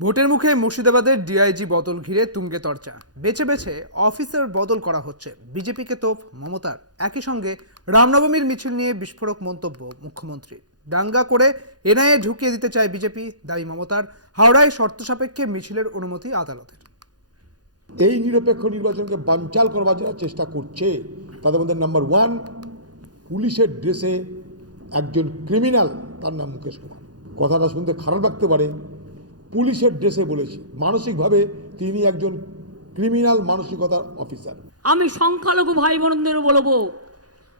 ভোটের মুখে মুর্শিদাবাদের ডিআইজি বদল ঘিরে তুঙ্গে চর্চা। বেছে বেছে অফিসার বদল করা হচ্ছে। বিজেপিকে তোপ মমতার। একই সঙ্গে রামনবমীর মিছিল নিয়ে বিস্ফোরক মন্তব্য মুখ্যমন্ত্রী। দাঙ্গা করে এনআইএ ঢুকিয়ে দিতে চায় বিজেপি, দাবি মমতার। হাওড়ায় শর্ত সাপেক্ষে মিছিলের অনুমতি আদালতের। এই নিরপেক্ষ নির্বাচনকে বানচাল করবার যারা চেষ্টা করছে তাদের মধ্যে নাম্বার ওয়ান, পুলিশের ড্রেসে একজন ক্রিমিনাল, তার নাম মুকেশ কুমার। কথাটা শুনতে খারাপ লাগতে পারে, পুলিশের ড্রেসে বলেছি, মানসিকভাবে তিনি একজন ক্রিমিনাল মানসিকতার অফিসার। আমি সংখ্যালঘু ভাই বোনদের বলবো,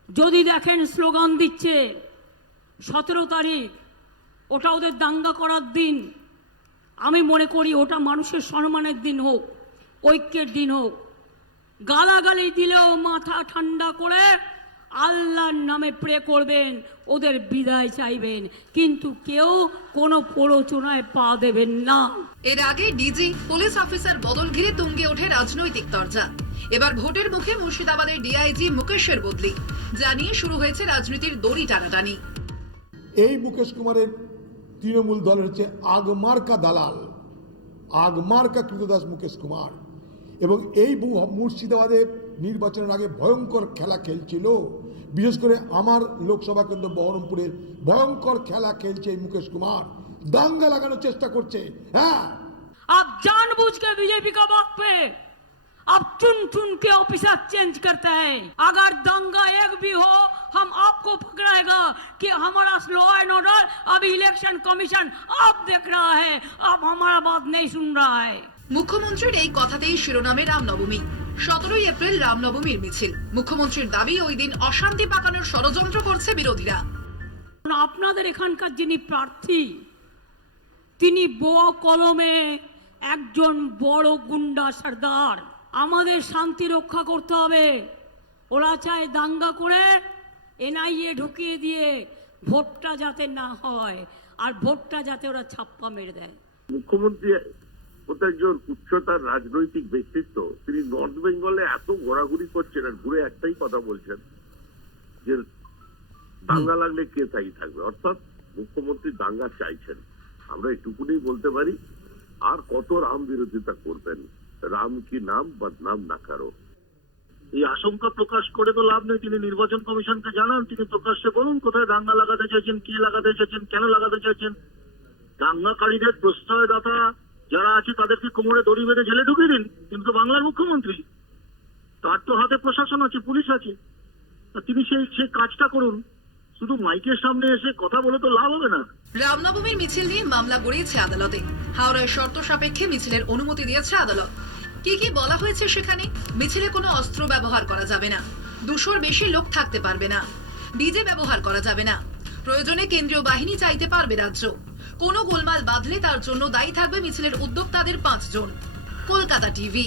যদি দেখেন স্লোগান দিচ্ছে 17 তারিখ ওটা ওদের দাঙ্গা করার দিন, আমি মনে করি ওটা মানুষের সম্মানের দিন হোক, ঐক্যের দিন হোক। গালাগালি দিলেও মাথা ঠান্ডা করে আল্লাহর নামে প্রে করবেন, ওদের বিদায় চাইবেন, কিন্তু কেউ কোনো প্ররোচনায় পা দেবেন না। এর আগে ডিজি পুলিশ অফিসার বদল ঘিরে তুঙ্গে ওঠে রাজনৈতিক চর্চা। এবার ভোটের মুখে মুর্শিদাবাদের ডিআইজি মুকেশের বদলি জানিয়ে শুরু হয়েছে রাজনীতির দড়ি টানাটানি। এই মুকেশ কুমারের তৃণমূল দলের হচ্ছে আগমার্কা দালাল, আগমার্কা কৃতদাস মুকেশ কুমার, এবং এই মুর্শিদাবাদে নির্বাচনের আগে ভয়ঙ্কর খেলা খেলছিল। বিশেষ করে আমার লোকসভা কেন্দ্র বহরমপুরের ভয়ঙ্কর খেলা খেলছে এই মুকেশ কুমার, দাঙ্গা লাগানোর চেষ্টা করছে। হ্যাঁ, आप जानबूझ के बीजेपी का बात पे अब चुन चुन के ऑफिसर चेंज करता है। अगर दंगा एक भी हो हम आपको पकड़ाएगा कि हमारा लॉ एंड ऑर्डर अभी इलेक्शन कमीशन अब देख रहा है, अब हमारा बात नहीं सुन रहा है। মুখ্যমন্ত্রীর এই কথাতেই শিরোনামে রামনবমী। 17 এপ্রিল রামনবমীর মিছিল। মুখ্যমন্ত্রীর দাবি ওই দিন অশান্তি পাকানোর ষড়যন্ত্র করছে বিরোধীরা। আপনাদের এখানকার যিনি প্রার্থী তিনি বোয়া কলমে একজন বড় গুন্ডা সর্দার। আমাদের শান্তি রক্ষা করতে হবে। ওরা চায় দাঙ্গা করে এনআইএ ঢুকিয়ে দিয়ে ভোটটা যাতে না হয়, আর ভোটটা যাতে ওরা ছাপ্পা মেরে দেয়। মুখ্যমন্ত্রী একজন উচ্চতার রাজনৈতিক ব্যক্তিত্ব, তিনি নর্থ বেঙ্গলে এত ঘোরাঘুরি করছেন আর ঘুরে একটাই কথা বলছেন যে দাঙ্গা লাগলে কে তাই থাকবে, অর্থাৎ মুখ্যমন্ত্রী দাঙ্গা চাইছেন। আমরা এটুকুনি বলতে পারি, আর কত রাম বিরোধিতা করবেন? রাম কি নাম বদনাম না কারো। এই আশঙ্কা প্রকাশ করে তো লাভ নেই। তিনি নির্বাচন কমিশনকে জানান, তিনি প্রকাশ্যে বলুন কোথায় দাঙ্গা লাগাতে চাইছেন, কি লাগাতে চাইছেন, কেন লাগাতে চাইছেন। দাঙ্গাকারীদের প্রশ্রয়দাতা যারা আছে তাদেরকে কোমরে দড়ি বেঁধে জেলে ঢুকিয়ে দিন, কিন্তু বাংলার মুখ্যমন্ত্রী, তার তো হাতে প্রশাসন আছে, পুলিশ আছে, তিনি সেই কাজটা করুন। শুধু মাইকের সামনে এসে কথা বলে তো লাভ হবে না। রামনবমীর মিছিল নিয়ে মামলা গড়িয়েছে আদালতে। হাওড়ায় শর্ত সাপেক্ষে মিছিলের অনুমতি দিয়েছে আদালত। কি কি বলা হয়েছে সেখানে? মিছিলে কোনো অস্ত্র ব্যবহার করা যাবে না, 200-র বেশি লোক থাকতে পারবে না, ডিজে ব্যবহার করা যাবে না, প্রয়োজনে কেন্দ্রীয় বাহিনী চাইতে পারবে রাজ্য, কোনো গোলমাল বাঁধলে তার জন্য দায়ী থাকবে মিছিলের উদ্যোক্তাদের 5 জন। কলকাতা টিভি।